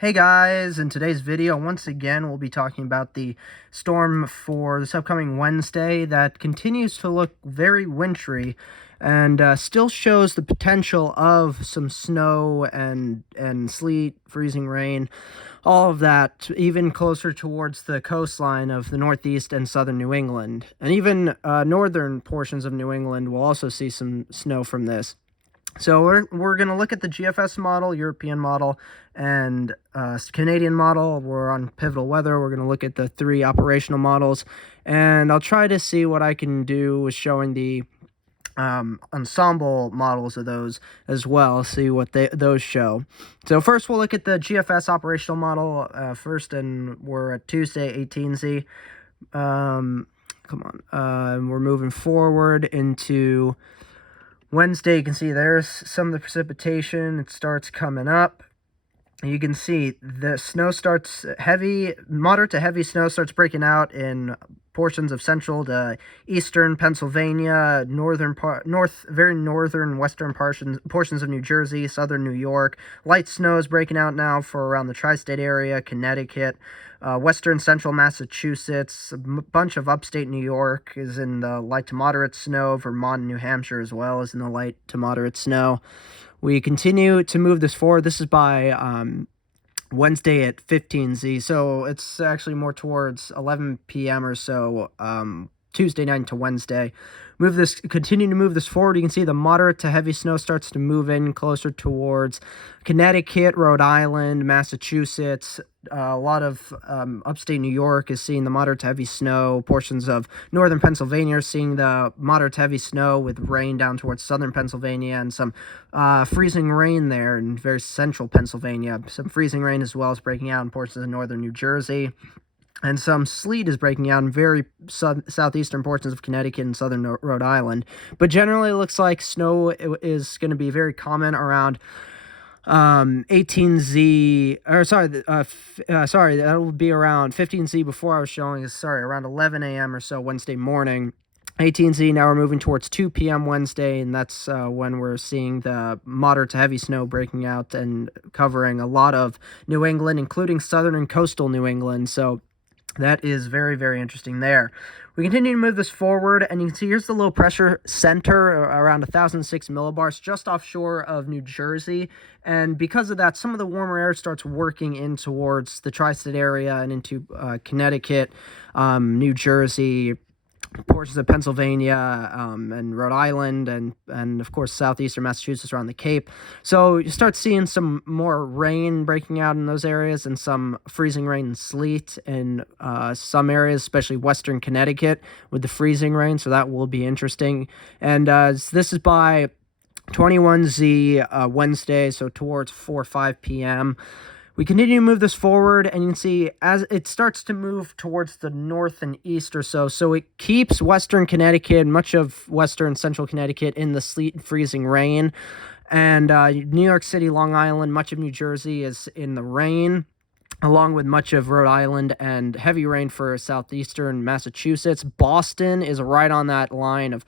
Hey guys, in today's video, once again, we'll be talking about the storm for this upcoming Wednesday that continues to look very wintry and still shows the potential of some snow and sleet, freezing rain, all of that, even closer towards the coastline of the Northeast and Southern New England. And even northern portions of New England will also see some snow from this. So we're going to look at the GFS model, European model, and Canadian model. We're on pivotal weather. We're going to look at the three operational models, and I'll try to see what I can do with showing the ensemble models of those as well, see what those show. So first we'll look at the GFS operational model first, and we're at Tuesday, 18Z. We're moving forward into Wednesday. You can see there's some of the precipitation. It starts coming up. You can see the snow starts heavy, moderate to heavy snow starts breaking out in portions of central to eastern Pennsylvania, very northern western portions of New Jersey, southern New York. Light snow is breaking out now for around the tri-state area, Connecticut, western central Massachusetts. A bunch of upstate New York is in the light to moderate snow. Vermont and New Hampshire as well is in the light to moderate snow. We continue to move this forward. This is by Wednesday at 15Z, so it's actually more towards 11 p.m. or so, Tuesday night to Wednesday. Continue to move this forward. You can see the moderate to heavy snow starts to move in closer towards Connecticut, Rhode Island, Massachusetts. A lot of upstate New York is seeing the moderate to heavy snow. Portions of northern Pennsylvania are seeing the moderate to heavy snow with rain down towards southern Pennsylvania and some freezing rain there in very central Pennsylvania. Some freezing rain as well as breaking out in portions of northern New Jersey. And some sleet is breaking out in very southeastern portions of Connecticut and southern Rhode Island. But generally, it looks like snow is going to be very common around 18Z, or sorry, that will be around 15Z before I was showing, around 11 a.m. or so Wednesday morning. 18Z, now we're moving towards 2 p.m. Wednesday, and that's when we're seeing the moderate to heavy snow breaking out and covering a lot of New England, including southern and coastal New England. So that is very, very interesting there. We continue to move this forward, and you can see here's the low pressure center around 1,006 millibars just offshore of New Jersey. And because of that, some of the warmer air starts working in towards the tri-state area and into Connecticut, New Jersey, portions of Pennsylvania, and Rhode Island, and of course southeastern Massachusetts around the Cape. So you start seeing some more rain breaking out in those areas, and some freezing rain and sleet in some areas, especially western Connecticut with the freezing rain. So that will be interesting. And this is by 21Z Wednesday, so towards 4 or 5 p.m. We continue to move this forward, and you can see as it starts to move towards the north and east or so. So it keeps western Connecticut, much of western central Connecticut, in the sleet and freezing rain. And New York City, Long Island, much of New Jersey is in the rain, along with much of Rhode Island and heavy rain for southeastern Massachusetts. Boston is right on that line of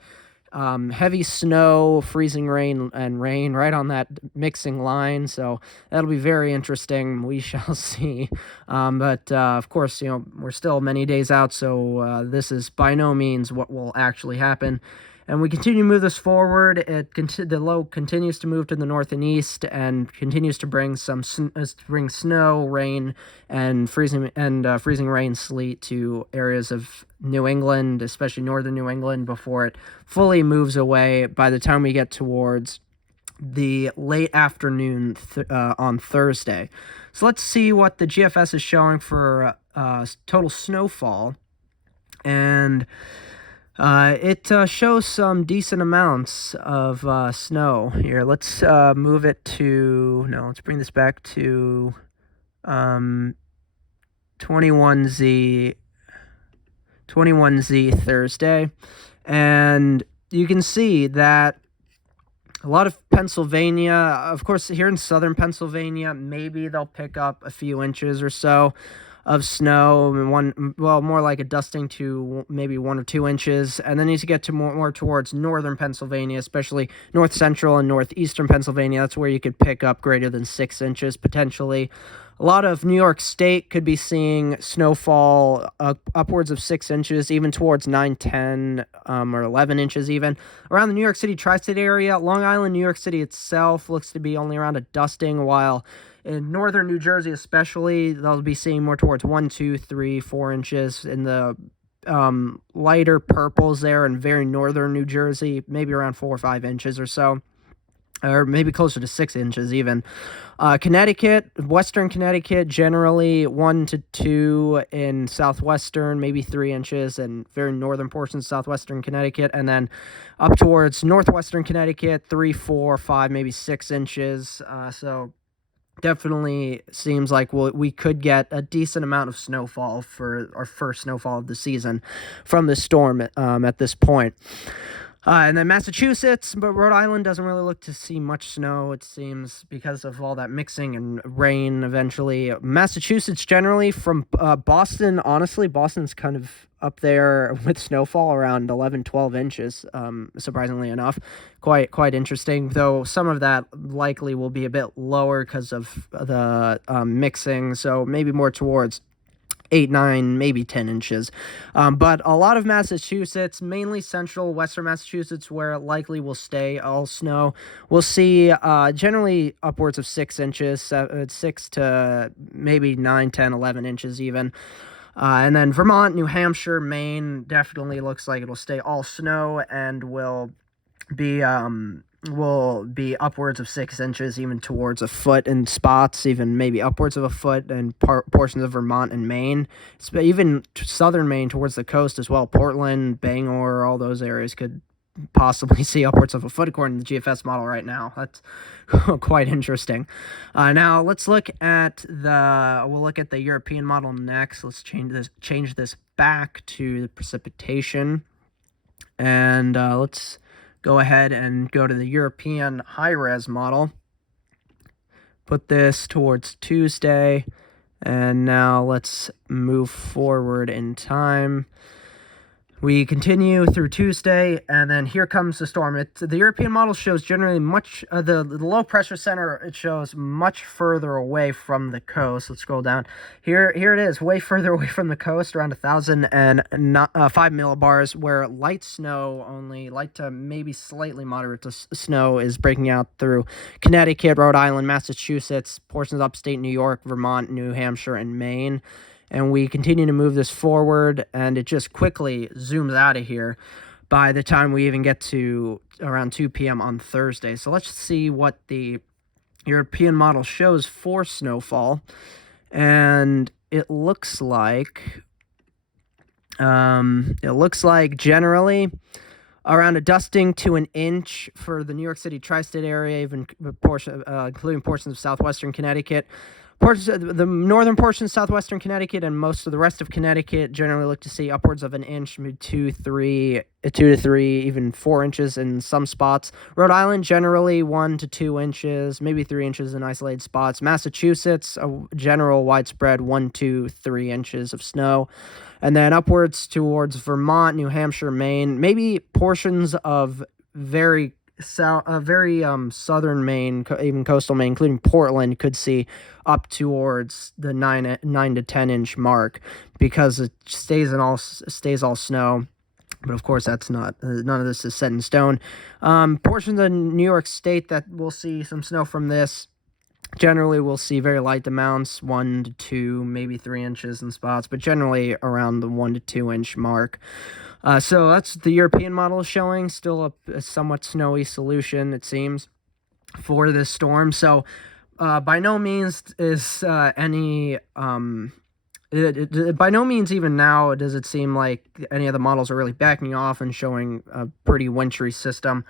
heavy snow, freezing rain, and rain, right on that mixing line. So that'll be very interesting. We shall see. But of course, we're still many days out, so this is by no means what will actually happen. And we continue to move this forward. The low continues to move to the north and east, and continues to bring snow, rain, and freezing rain, sleet to areas of New England, especially northern New England, before it fully moves away by the time we get towards the late afternoon on Thursday. So let's see what the GFS is showing for total snowfall. And it shows some decent amounts of snow here. Let's move it to, no, let's bring this back to 21Z Thursday. And you can see that a lot of Pennsylvania, of course, here in southern Pennsylvania, maybe they'll pick up a few inches or so of snow, more like a dusting to maybe 1 or 2 inches, and then as you get to more towards northern Pennsylvania, especially north central and northeastern Pennsylvania, that's where you could pick up greater than 6 inches potentially. A lot of New York State could be seeing snowfall upwards of 6 inches, even towards 9, 10, or 11 inches even. Around the New York City tri-state area, Long Island, New York City itself looks to be only around a dusting, while in northern New Jersey especially, they'll be seeing more towards 1, 2, 3, 4 inches. In the lighter purples there in very northern New Jersey, maybe around 4 or 5 inches or so, or maybe closer to 6 inches even. Connecticut, western Connecticut, generally 1 to 2 in southwestern, maybe 3 inches, and very northern portions of southwestern Connecticut, and then up towards northwestern Connecticut, 3, 4, 5, maybe 6 inches. So definitely seems like we could get a decent amount of snowfall for our first snowfall of the season from this storm at this point. And then Massachusetts, but Rhode Island doesn't really look to see much snow, it seems, because of all that mixing and rain eventually. Massachusetts generally, from Boston, honestly, Boston's kind of up there with snowfall around 11, 12 inches, surprisingly enough. Quite interesting, though some of that likely will be a bit lower because of the mixing, so maybe more towards 8, 9, maybe 10 inches. But a lot of Massachusetts, mainly central western Massachusetts, where it likely will stay all snow, we'll see generally upwards of 6 inches, 6 to maybe 9, 10, 11 inches even. And then Vermont, New Hampshire, Maine definitely looks like it'll stay all snow and will be upwards of 6 inches, even towards a foot in spots, even maybe upwards of a foot in portions of Vermont and Maine. Even southern Maine towards the coast as well. Portland, Bangor, all those areas could possibly see upwards of a foot according to the GFS model right now. That's quite interesting. Now let's look at the European model next. Let's change this back to the precipitation, and let's go ahead and go to the European high-res model. Put this towards Tuesday, and now let's move forward in time. We continue through Tuesday, and then here comes the storm. The European model shows generally much, the low pressure center, it shows much further away from the coast. Let's scroll down. Here it is, way further away from the coast, around 1,005 millibars, where light snow, only light to maybe slightly moderate to snow, is breaking out through Connecticut, Rhode Island, Massachusetts, portions of upstate New York, Vermont, New Hampshire, and Maine. And we continue to move this forward, and it just quickly zooms out of here by the time we even get to around 2 p.m. on Thursday. So let's see what the European model shows for snowfall. And it looks like generally around a dusting to an inch for the New York City tri-state area, even including portions of southwestern Connecticut. The northern portion of southwestern Connecticut and most of the rest of Connecticut generally look to see upwards of an inch, maybe 2 to 3, even 4 inches in some spots. Rhode Island generally 1 to 2 inches, maybe 3 inches in isolated spots. Massachusetts, a general widespread 1 to 3 inches of snow. And then upwards towards Vermont, New Hampshire, Maine, maybe portions of very southern Maine, even coastal Maine, including Portland, could see up towards the 9 to 10 inch mark, because it stays all snow. But of course, that's not none of this is set in stone. Portions of New York State that will see some snow from this. Generally, we'll see very light amounts, 1 to 2, maybe 3 inches in spots, but generally around the 1 to 2 inch mark. So that's the European model showing, still a somewhat snowy solution, it seems, for this storm. So by no means is by no means even now does it seem like any of the models are really backing off and showing a pretty wintry system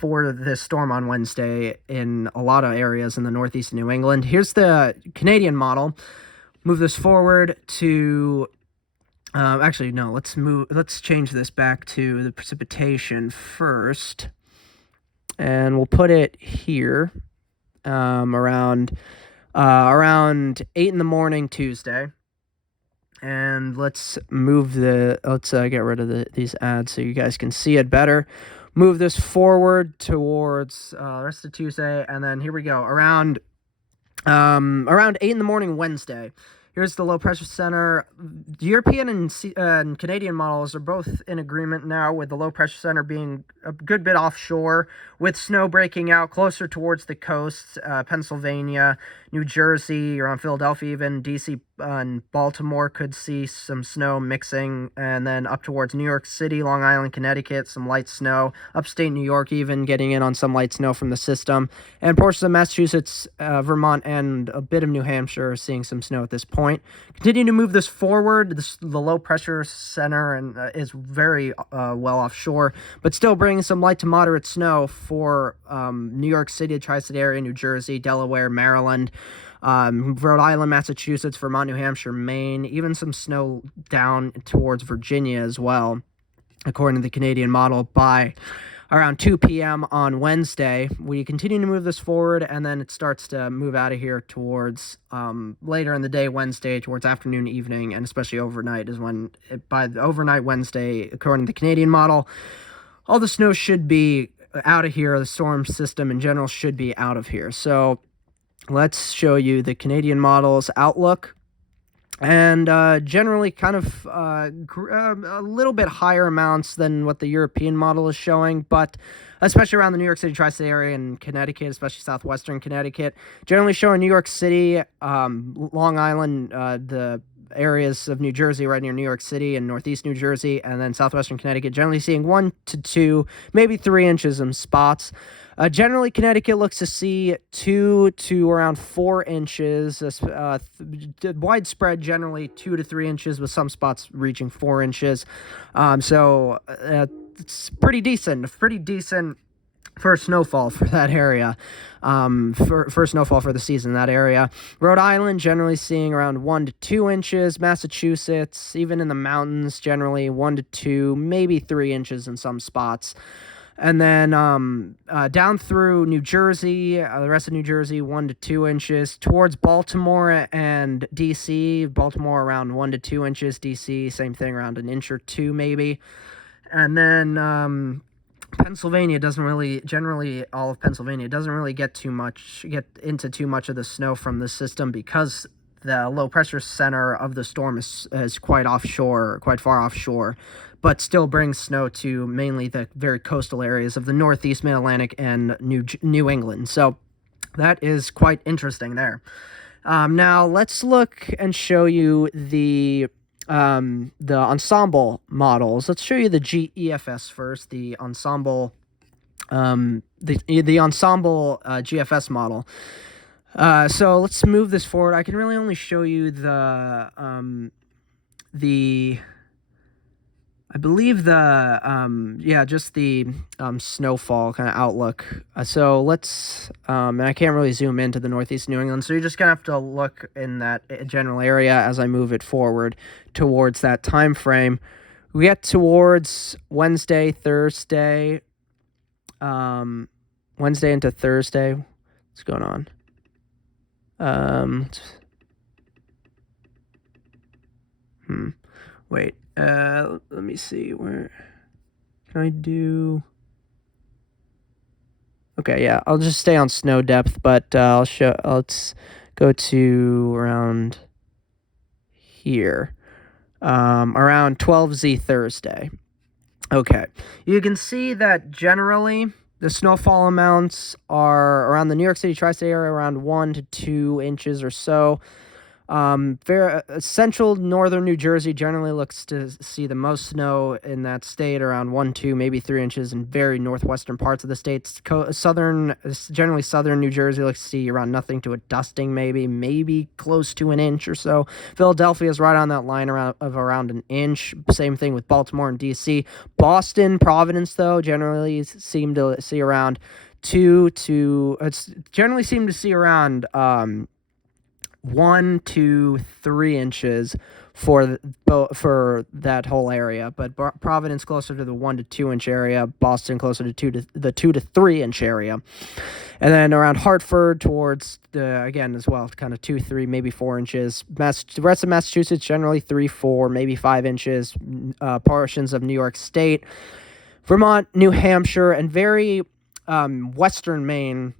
for this storm on Wednesday in a lot of areas in the northeast of New England. Here's the Canadian model. Move this forward to... actually, no, let's change this back to the precipitation first. And we'll put it here around 8 in the morning Tuesday. And let's get rid of these ads so you guys can see it better. Move this forward towards the rest of Tuesday, and then here we go. Around Around 8 in the morning Wednesday. Here's the low pressure center. The European and Canadian models are both in agreement now with the low pressure center being a good bit offshore, with snow breaking out closer towards the coast, Pennsylvania, New Jersey, around Philadelphia, even DC and Baltimore could see some snow mixing, and then up towards New York City, Long Island, Connecticut, some light snow. Upstate New York even getting in on some light snow from the system, and portions of Massachusetts, Vermont, and a bit of New Hampshire are seeing some snow at this point. Continuing to move this forward, the low pressure center is very well offshore, but still bringing some light to moderate snow for New York City, the tri-state area, New Jersey, Delaware, Maryland, Rhode Island, Massachusetts, Vermont, New Hampshire, Maine, even some snow down towards Virginia as well, according to the Canadian model, by around 2 p.m. on Wednesday. We continue to move this forward, and then it starts to move out of here towards later in the day, Wednesday, towards afternoon, evening, and especially overnight is when, by the overnight Wednesday, according to the Canadian model, all the snow should be out of here. The storm system in general should be out of here. So let's show you the Canadian model's outlook. And generally kind of a little bit higher amounts than what the European model is showing, but especially around the New York City tri-state area and Connecticut, especially southwestern Connecticut, generally showing New York City, Long Island, the areas of New Jersey right near New York City and northeast New Jersey, and then southwestern Connecticut, generally seeing 1 to 2, maybe 3 inches in spots. Generally, Connecticut looks to see 2 to around 4 inches. Widespread, generally 2 to 3 inches, with some spots reaching 4 inches. So it's pretty decent. For snowfall for that area, for snowfall for the season in that area. Rhode Island generally seeing around 1 to 2 inches. Massachusetts, even in the mountains, generally 1 to 2, maybe 3 inches in some spots. And then down through New Jersey, the rest of New Jersey, 1 to 2 inches. Towards Baltimore and D.C., Baltimore around 1 to 2 inches. D.C., same thing, around an inch or two maybe. And then Pennsylvania doesn't really, generally all of Pennsylvania doesn't really get into too much of the snow from the system, because the low pressure center of the storm is quite offshore, quite far offshore, but still brings snow to mainly the very coastal areas of the Northeast, Mid-Atlantic, and New England. So that is quite interesting there. Now let's look and show you the Ensemble models. Let's show you the GEFS first, the Ensemble, the Ensemble GFS model. So let's move this forward. I can really only show you just the snowfall kind of outlook. So let's, and I can't really zoom into the Northeast New England, so you're just going to have to look in that general area as I move it forward towards that time frame. We get towards Wednesday, Thursday, Wednesday into Thursday. What's going on? Wait. Let me see, where can I do? Okay, yeah, I'll just stay on snow depth, but let's go to around here, around 12Z Thursday. Okay, you can see that generally the snowfall amounts are around the New York City tri-state area around 1 to 2 inches or so. Central northern New Jersey generally looks to see the most snow in that state, around 1, 2, maybe 3 inches in very northwestern parts of the state. Generally southern New Jersey looks to see around nothing to a dusting, maybe close to an inch or so. Philadelphia is right on that line of around an inch. Same thing with Baltimore and D.C. Boston, Providence, though, generally seem to see around 1 to 3 inches for that whole area, but Providence closer to the 1 to 2 inch area, Boston closer to the 2 to 3 inch area, and then around Hartford towards again as well, kind of 2, 3, maybe 4 inches. The rest of Massachusetts generally 3, 4, maybe 5 inches. Portions of New York State, Vermont, New Hampshire, and very western Maine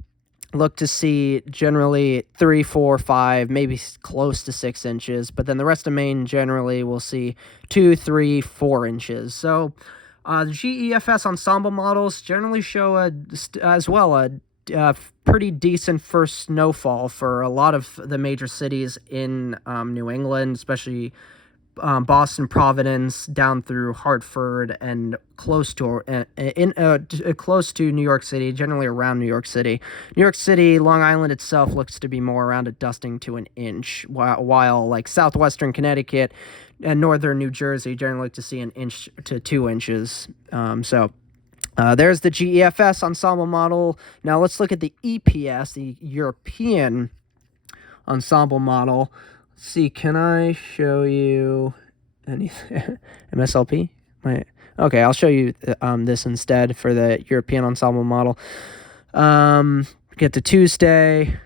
look to see generally 3, 4, 5, maybe close to 6 inches. But then the rest of Maine generally will see 2, 3, 4 inches. So the GEFS ensemble models generally show as well a pretty decent first snowfall for a lot of the major cities in New England, especially Boston, Providence, down through Hartford, and close to close to New York City, generally around New York City. New York City, Long Island itself looks to be more around a dusting to an inch, while like southwestern Connecticut and northern New Jersey generally like to see an inch to 2 inches. There's the GEFS ensemble model. Now let's look at the EPS, the European ensemble model. Let's see, can I show you anything? MSLP? Okay, I'll show you this instead for the European ensemble model. Get to Tuesday,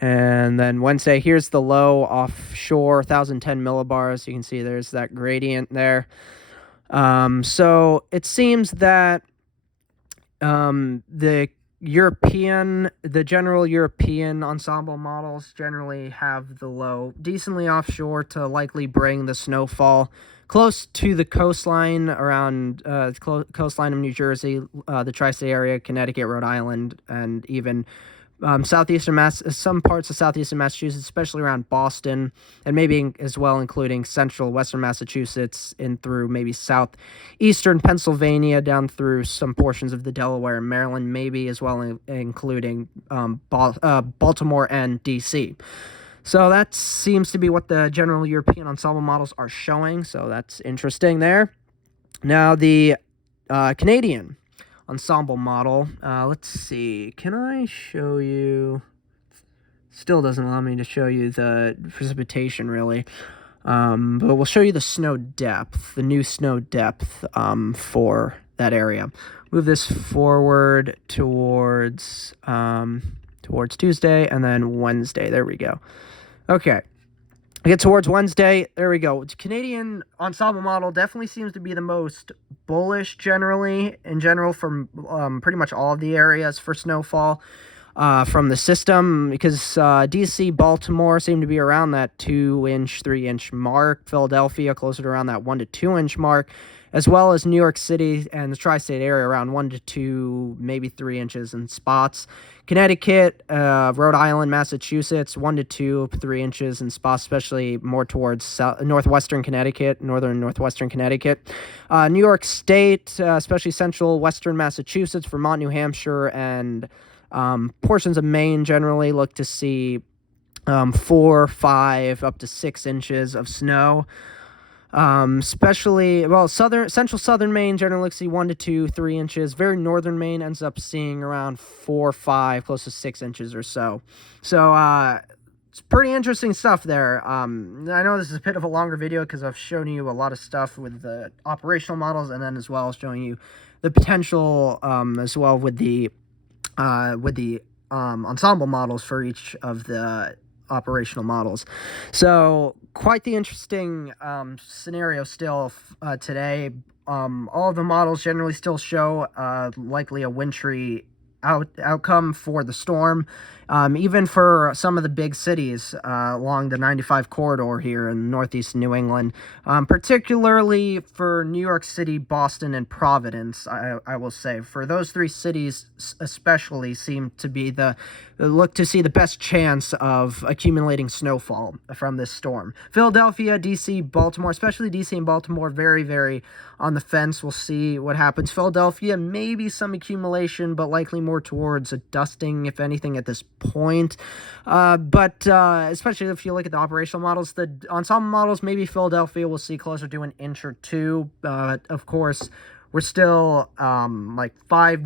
and then Wednesday. Here's the low offshore, 1,010 millibars. You can see there's that gradient there. So it seems that the general European ensemble models generally have the low decently offshore to likely bring the snowfall close to the coastline around coastline of New Jersey, the tri-state area, Connecticut, Rhode Island, and even some parts of southeastern Massachusetts, especially around Boston, and maybe as well including central western Massachusetts in through maybe southeastern Pennsylvania down through some portions of the Delaware and Maryland, maybe as well including Baltimore and D.C. So that seems to be what the general European ensemble models are showing, so that's interesting there. Now the Canadian ensemble model. Let's see. Can I show you? Still doesn't allow me to show you the precipitation, really. But we'll show you the snow depth, the new snow depth for that area. Move this forward towards Tuesday and then Wednesday. There we go. Okay. Get towards Wednesday. There we go. Canadian ensemble model definitely seems to be the most bullish in general from pretty much all of the areas for snowfall from the system, because DC, Baltimore seem to be around that 2-inch, 3-inch mark. Philadelphia closer to around that 1 to 2 inch mark, as well as New York City and the tri-state area around 1 to 2, maybe 3 inches in spots. Connecticut, Rhode Island, Massachusetts, 1 to 2, 3 inches in spots, especially more towards northwestern Connecticut, northern northwestern Connecticut. New York State, especially central western Massachusetts, Vermont, New Hampshire, and portions of Maine generally look to see 4, 5, up to 6 inches of snow. Especially, central southern Maine generally looks to see 1 to 2, 3 inches. Very northern Maine ends up seeing around 4, 5, close to 6 inches or so. So, it's pretty interesting stuff there. I know this is a bit of a longer video because I've shown you a lot of stuff with the operational models, and then as well as showing you the potential, as well with the ensemble models for each of the operational models. So quite the interesting scenario still today. All of the models generally still show likely a wintry outcome for the storm, even for some of the big cities along the 95 corridor here in northeast New England, particularly for New York City, Boston, and Providence. I will say for those three cities especially seem to be look to see the best chance of accumulating snowfall from this storm. Philadelphia, D.C., Baltimore, especially D.C. and Baltimore, very, very on the fence. We'll see what happens. Philadelphia, maybe some accumulation, but likely more towards a dusting, if anything, at this point. But especially if you look at the operational models, the ensemble models, maybe Philadelphia will see closer to an inch or two. Of course, we're still like 4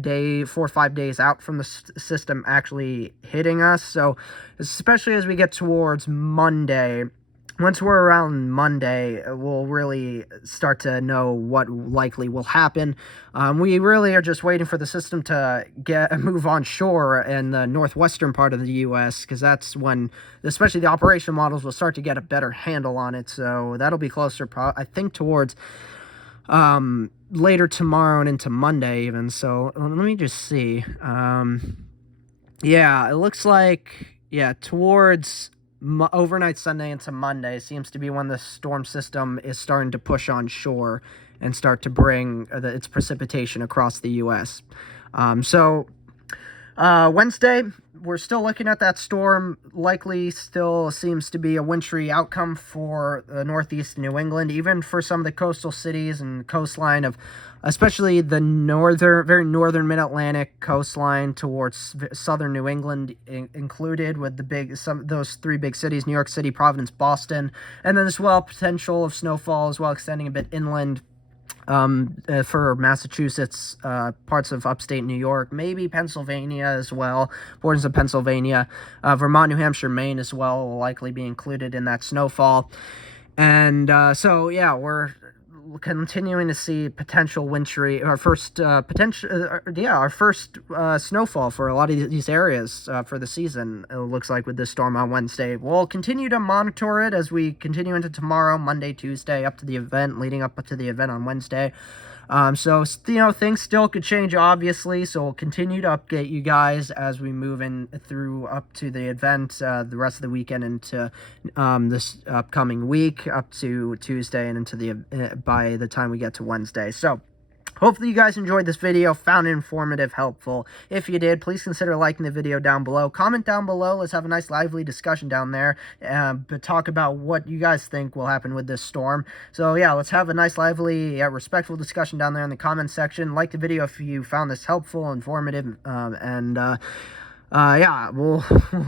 or 5 days out from the system actually hitting us. So especially as we get towards Monday, once we're around Monday, we'll really start to know what likely will happen. We really are just waiting for the system to move on shore in the northwestern part of the U.S., because that's when, especially the operation models, will start to get a better handle on it. So that'll be closer, I think, towards later tomorrow and into Monday even. So let me just see. Yeah, it looks like, yeah, towards overnight Sunday into Monday seems to be when the storm system is starting to push on shore and start to bring its precipitation across the U.S. Wednesday, we're still looking at that storm. Likely still seems to be a wintry outcome for northeast New England, even for some of the coastal cities and coastline of, especially the very northern mid-Atlantic coastline towards southern New England included, with those three big cities: New York City, Providence, Boston, and then as well potential of snowfall as well, extending a bit inland for Massachusetts, parts of upstate New York, maybe Pennsylvania as well, borders of Pennsylvania, Vermont, New Hampshire, Maine as well will likely be included in that snowfall. And so, yeah, we're continuing to see potential wintry, our first snowfall for a lot of these areas for the season. It looks like with this storm on Wednesday. We'll continue to monitor it as we continue into tomorrow, Monday, Tuesday, up to the event, leading up to the event on Wednesday. So, things still could change, obviously, so we'll continue to update you guys as we move in through up to the event, the rest of the weekend into this upcoming week, up to Tuesday and into by the time we get to Wednesday. So, hopefully you guys enjoyed this video, found it informative, helpful. If you did, please consider liking the video down below. Comment down below. Let's have a nice lively discussion down there. But talk about what you guys think will happen with this storm. So yeah, let's have a nice lively, respectful discussion down there in the comment section. Like the video if you found this helpful, informative, yeah, we'll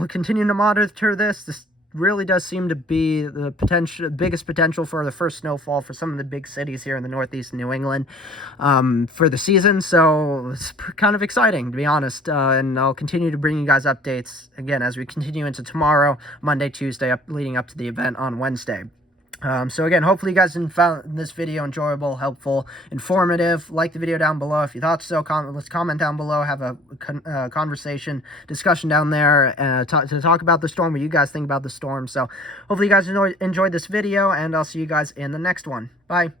continue to monitor this really does seem to be the biggest potential for the first snowfall for some of the big cities here in the northeast New England for the season. So it's kind of exciting, to be honest. And I'll continue to bring you guys updates again as we continue into tomorrow, Monday, Tuesday, leading up to the event on Wednesday. So again, hopefully you guys found this video enjoyable, helpful, informative. Like the video down below if you thought so. Let's comment down below, have a conversation, discussion down there to talk about the storm, what you guys think about the storm. So hopefully you guys enjoyed this video, and I'll see you guys in the next one. Bye.